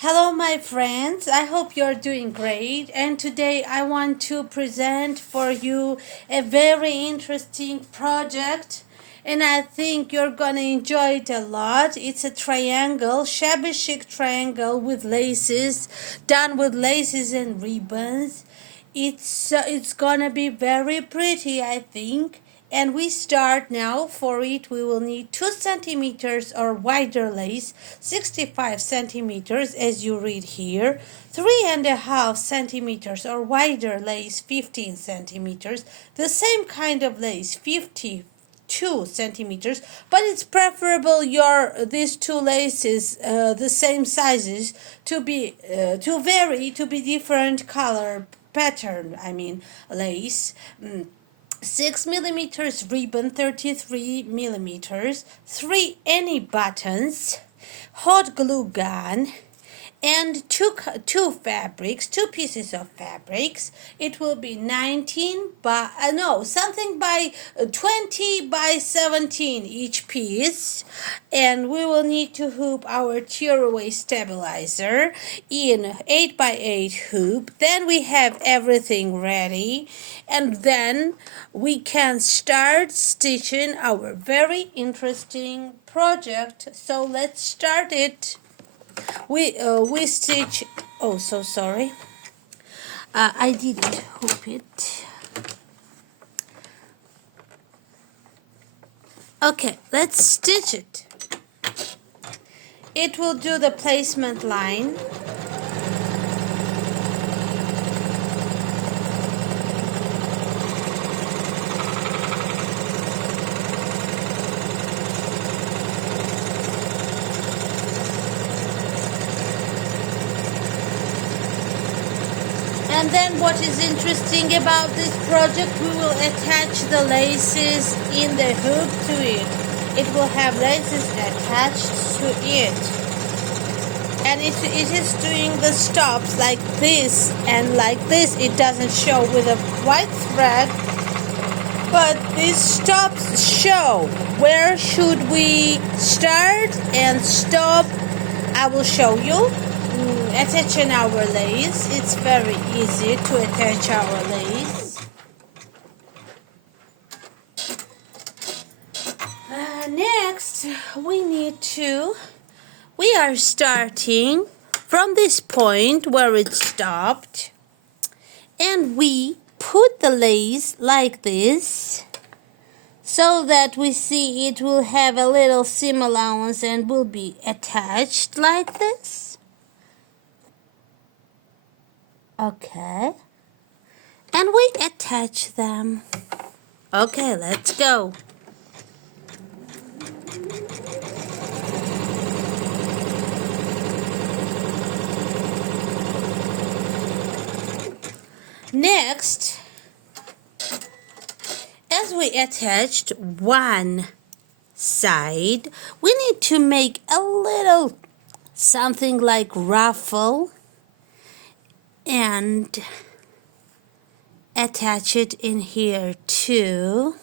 Hello, my friends. I hope you're doing great. And today I want to present for you a very interesting project. And I think you're gonna enjoy it a lot. It's a triangle, shabby chic triangle with laces, done with laces and ribbons. It's gonna be very pretty, I think. And we start now. For it we will need 2 centimeters or wider lace, 65 centimeters as you read here, 3.5 centimeters or wider lace, 15 centimeters, the same kind of lace, 52 centimeters, but it's preferable your these two laces the same sizes to vary, to be different color pattern, I mean lace. 6 millimeters ribbon, 33 millimeters, 3 any buttons, hot glue gun, and two pieces of fabrics. It will be 19 by no something by 20 by 17 each piece, and we will need to hoop our tearaway stabilizer in 8 by 8 hoop. Then we have everything ready, and then we can start stitching our very interesting project. So let's start it. We stitch. Oh, so sorry. I didn't hoop it. Okay, let's stitch it. It will do the placement line. And then what is interesting about this project, we will attach the laces in the hoop to it. It will have laces attached to it. And it is doing the stops like this and like this. It doesn't show with a white thread, but these stops show. Where should we start and stop? I will show you. Attaching our lace, it's very easy to attach our lace. Next we are starting from this point where it stopped, and we put the lace like this so that we see it will have a little seam allowance and will be attached like this. Okay, and we attach them. Okay, let's go. Next, as we attached one side, we need to make a little something like ruffle and attach it in here too.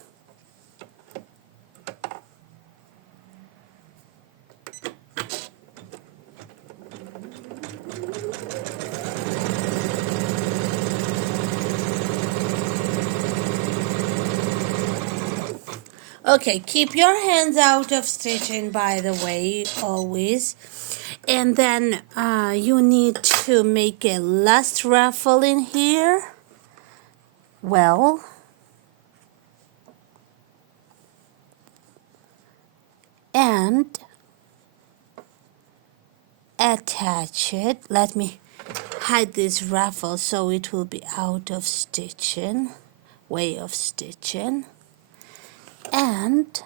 Okay, keep your hands out of stitching, by the way, always. And then you need to make a last ruffle in here. Well, and attach it. Let me hide this ruffle so it will be out of stitching, way of stitching. And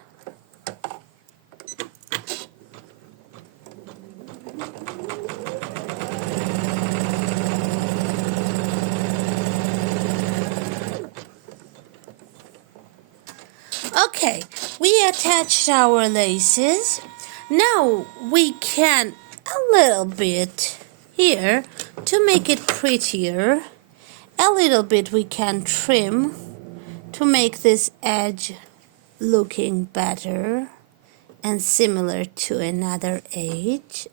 okay, we attached our laces. Now we can a little bit here to make it prettier. A little bit we can trim to make this edge looking better and similar to another edge.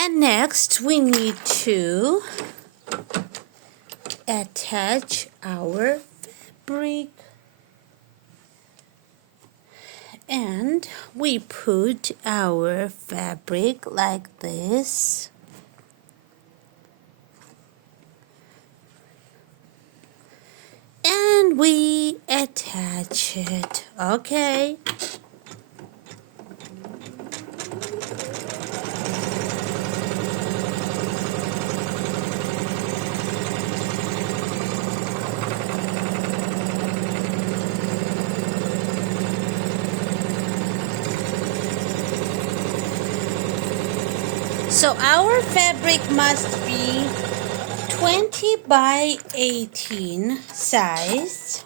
And next we need to attach our fabric. And we put our fabric like this. And we attach it. Okay. So our fabric must be 20 by 18 size.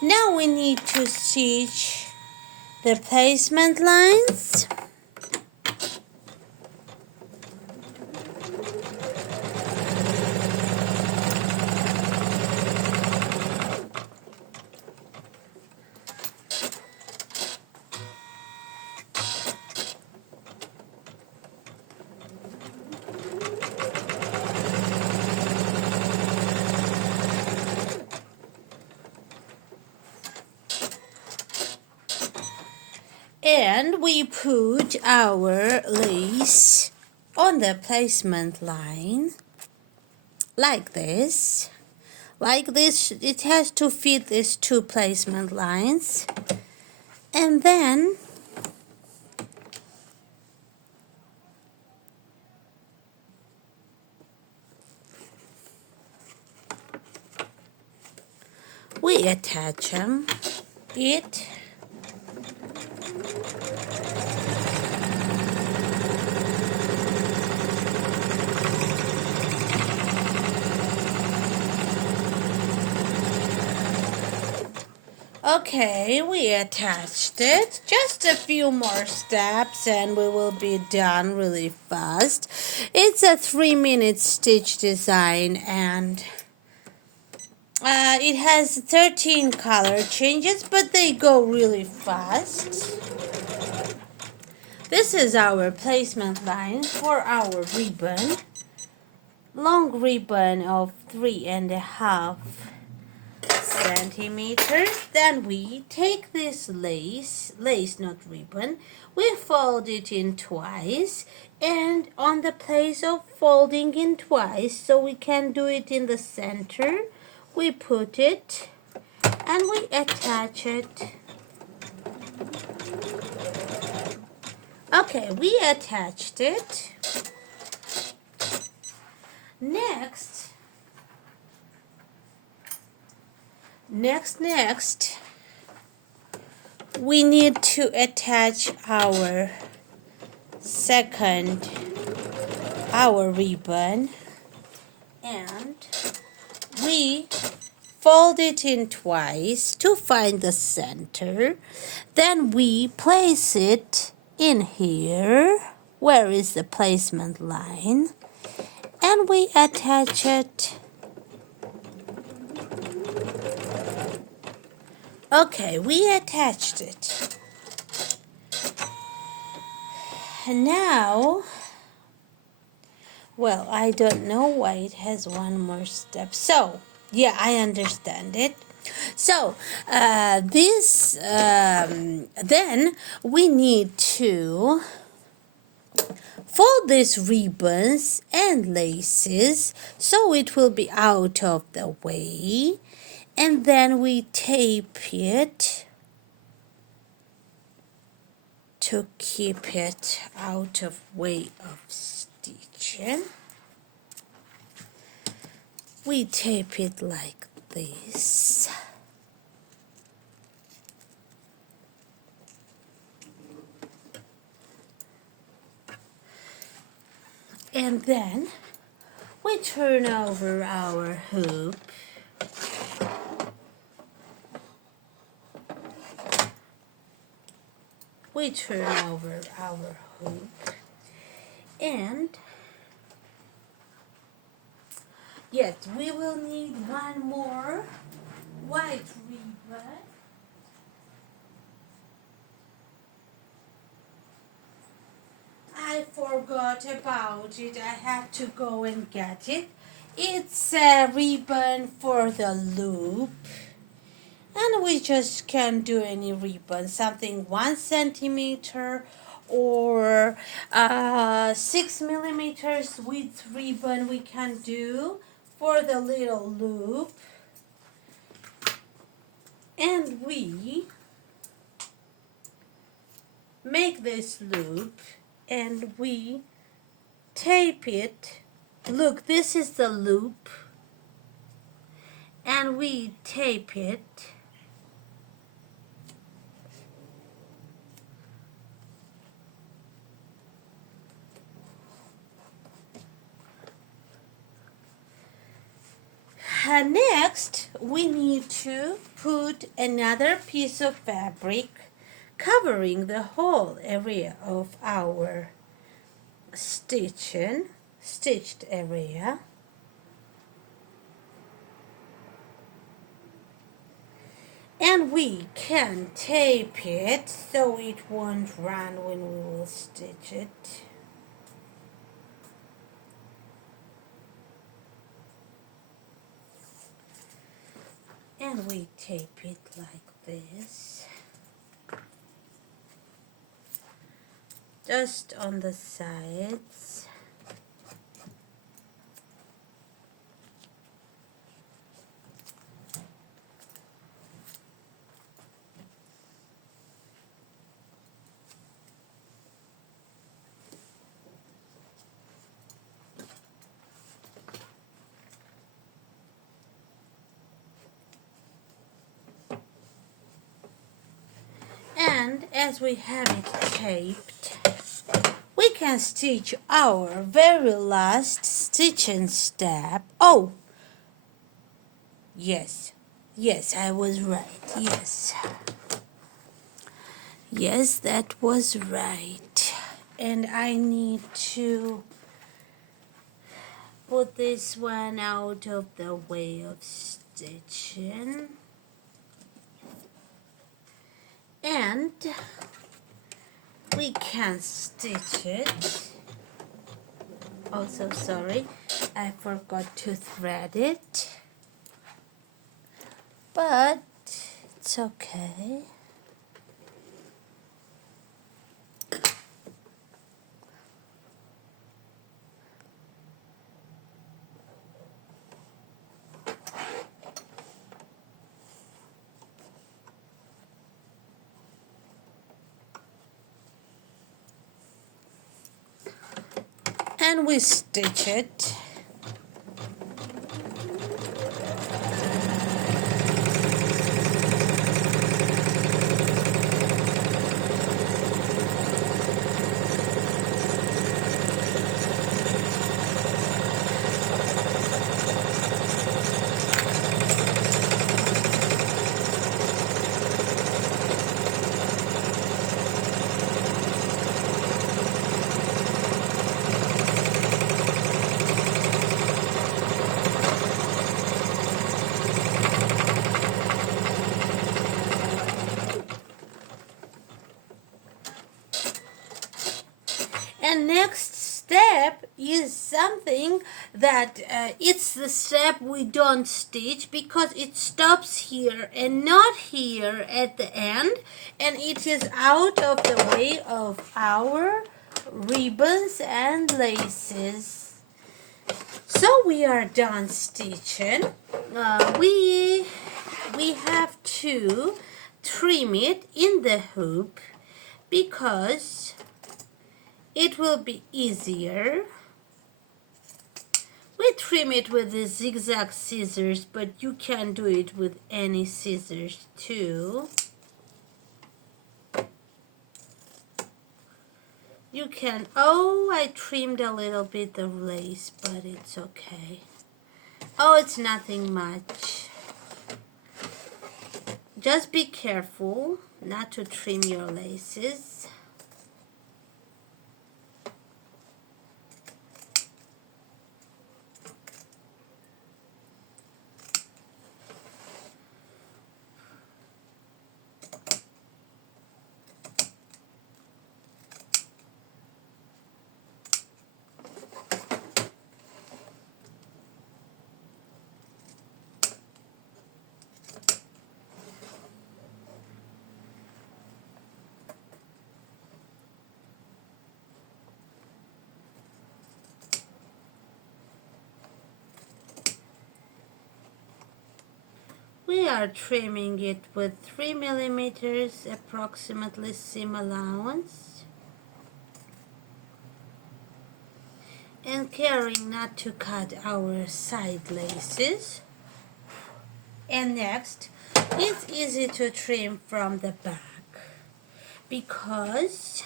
Now we need to stitch the placement lines. And we put our lace on the placement line like this. Like this, it has to fit these two placement lines. And then we attach it. Okay, we attached it. Just a few more steps and we will be done really fast. It's a 3-minute stitch design and it has 13 color changes, but they go really fast. This is our placement line for our ribbon. Long ribbon of 3.5 centimeters. Then we take this lace not ribbon, we fold it in twice, and on the place of folding in twice, so we can do it in the center, we put it and we attach it. Okay, we attached it. Next, we need to attach our ribbon, and we fold it in twice to find the center. Then we place it in here. Where is the placement line? And we attach it. Okay, we attached it. And now, well, I don't know why it has one more step. So, yeah, I understand it. So, then we need to fold these ribbons and laces so it will be out of the way. And then we tape it to keep it out of way of stitching. We tape it like this. And then we turn over our hoop. We turn over our hoop. And yes, we will need one more white ribbon. I forgot forgot about it. I have to go and get it. It's a ribbon for the loop. And we just can do any ribbon, something 1 centimeter or 6 millimeters width ribbon we can do for the little loop. And we make this loop and we tape it. Look, this is the loop, and we tape it. Next, we need to put another piece of fabric covering the whole area of our stitched area. And we can tape it so it won't run when we will stitch it. And we tape it like this, just on the sides. And as we have it taped, we can stitch our very last stitching step. Oh, yes, I was right. Yes, that was right. And I need to put this one out of the way of stitching. And we can stitch it. Also, sorry, I forgot to thread it, but it's okay. And we stitch it. And next step is something that it's the step we don't stitch because it stops here and not here at the end, and it is out of the way of our ribbons and laces. So we are done stitching. We have to trim it in the hoop because it will be easier. We trim it with the zigzag scissors, but you can do it with any scissors too. You can, oh, I trimmed a little bit of lace, but it's okay. Oh, it's nothing much. Just be careful not to trim your laces. are trimming it with 3 millimeters, approximately seam allowance, and caring not to cut our side laces. And next, it's easy to trim from the back because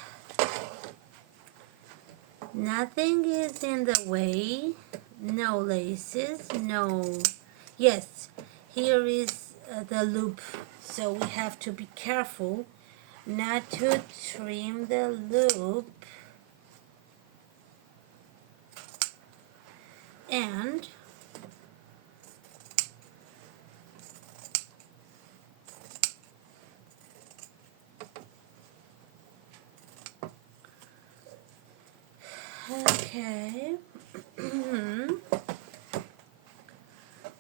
nothing is in the way, no laces, no, yes, here is the loop, so we have to be careful not to trim the loop. And okay,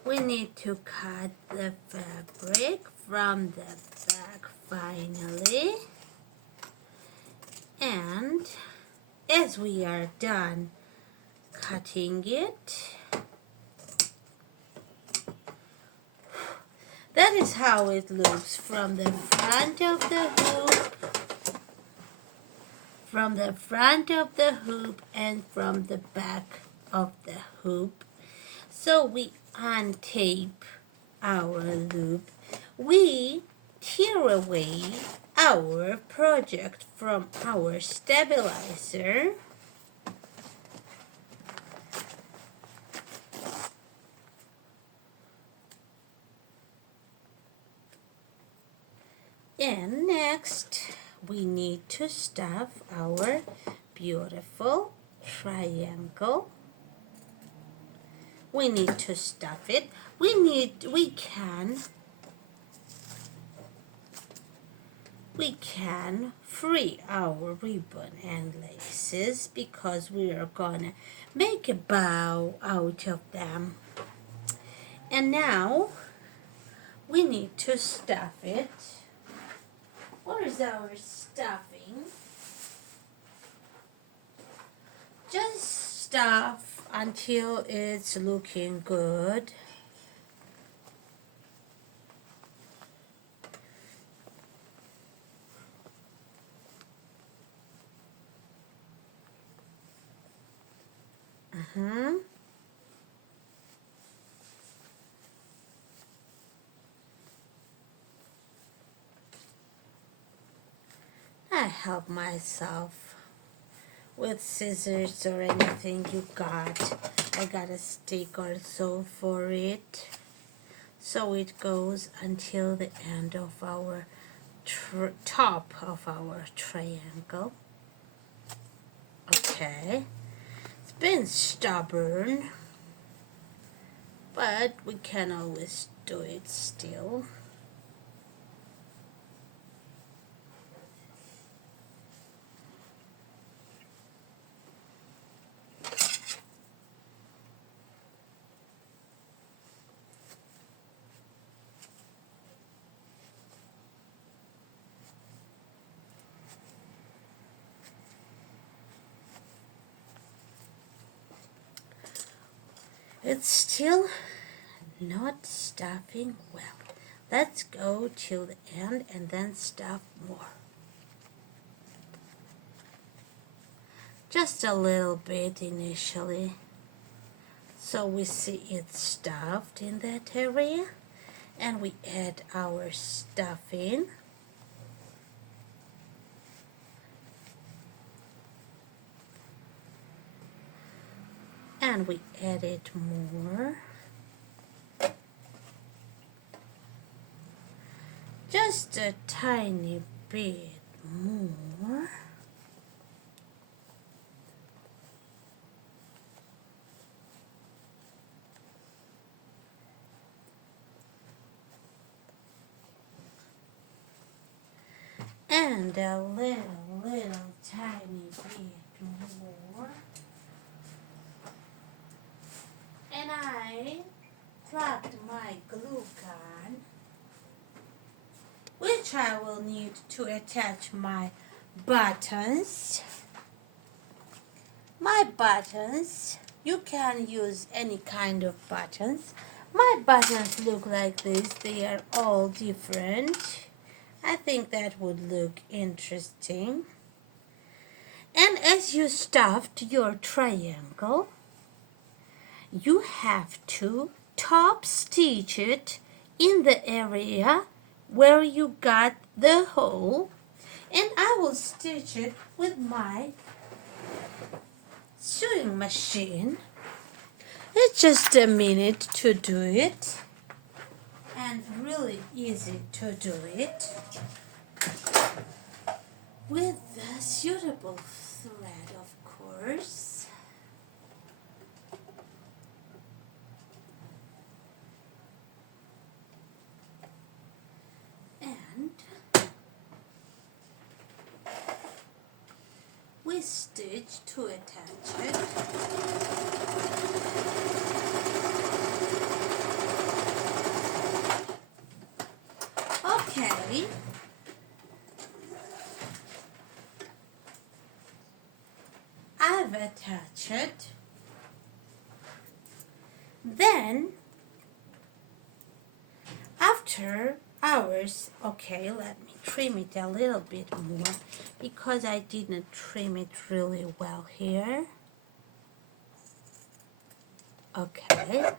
we need to cut the fabric from the back finally. And as we are done cutting it, that is how it looks from the front of the hoop, and from the back of the hoop. So we untape our loop. We tear away our project from our stabilizer. And next, we need to stuff our beautiful triangle. We need to stuff it. We can free our ribbon and laces because we are gonna make a bow out of them. And now we need to stuff it. What is our stuffing? Just stuff until it's looking good. I help myself with scissors or anything you got. I got a stick or so for it. So it goes until the end of our top of our triangle. Okay. It's been stubborn, but we can always do it still. It's still not stuffing well. Let's go till the end and then stuff more. Just a little bit initially, so we see it's stuffed in that area, and we add our stuffing. And we add it more. Just a tiny bit more. And a little tiny bit more. And I plucked my glue gun, which I will need to attach my buttons. My buttons, you can use any kind of buttons. My buttons look like this. They are all different. I think that would look interesting. And as you stuffed your triangle, you have to top stitch it in the area where you got the hole, and I will stitch it with my sewing machine. It's just a minute to do it, and really easy to do it with the suitable thread, of course. And we stitch to attach it. Okay. I've attached it. Then, after hours, okay, let me trim it a little bit more because I didn't trim it really well here. Okay,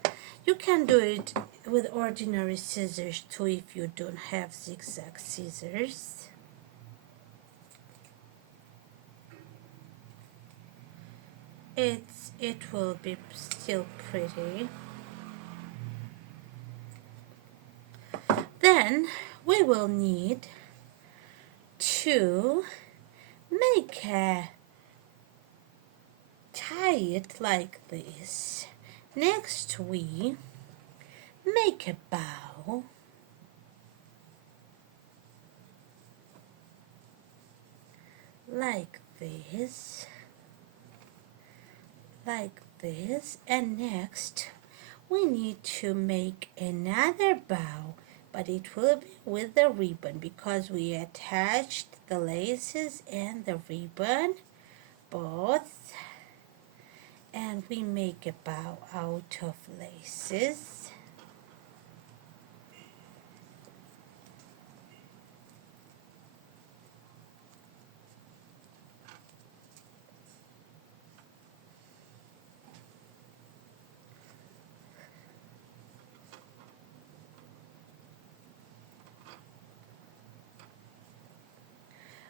you can do it with ordinary scissors too if you don't have zigzag scissors. It will be still pretty. Then we will need to tie it like this. Next we make a bow. Like this. Like this. And next we need to make another bow, but it will be with the ribbon because we attached the laces and the ribbon both, and we make a bow out of laces.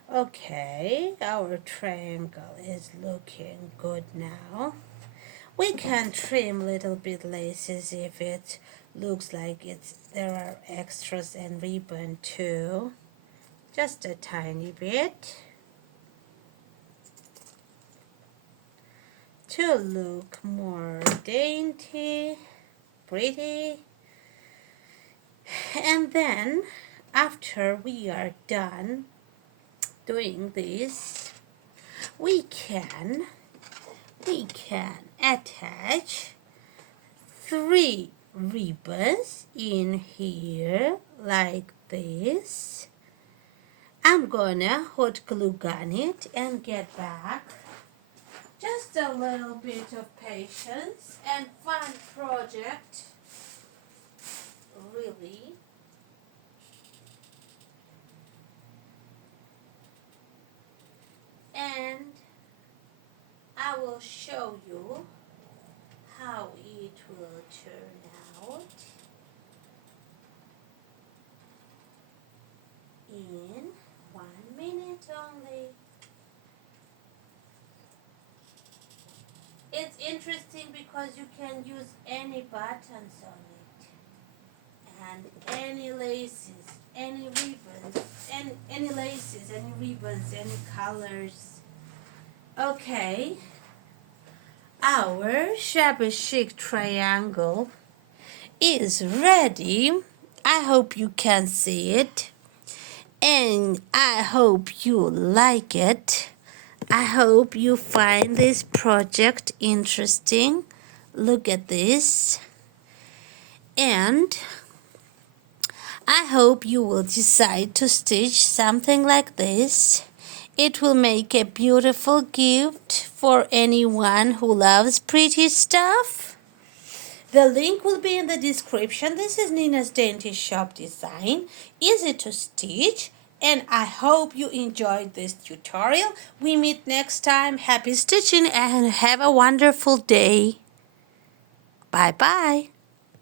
Okay, our triangle is looking good now. We can trim a little bit laces if it looks like there are extras and ribbon too. Just a tiny bit to look more dainty, pretty. And then after we are done doing this, we can attach 3 ribbons in here like this. I'm gonna hot glue gun it and get back. Just a little bit of patience and fun project, really. And I will show you how it will turn out in 1 minute only. It's interesting because you can use any buttons on it, and any laces, any ribbons, and any laces, any ribbons, any colors. Okay, our Shabby Chic triangle is ready. I hope you can see it, and I hope you like it. I hope you find this project interesting. Look at this. And I hope you will decide to stitch something like this. It will make a beautiful gift for anyone who loves pretty stuff. The link will be in the description. This is Nina's Dainty Shop design. Easy to stitch. And I hope you enjoyed this tutorial. We meet next time. Happy stitching and have a wonderful day. Bye bye.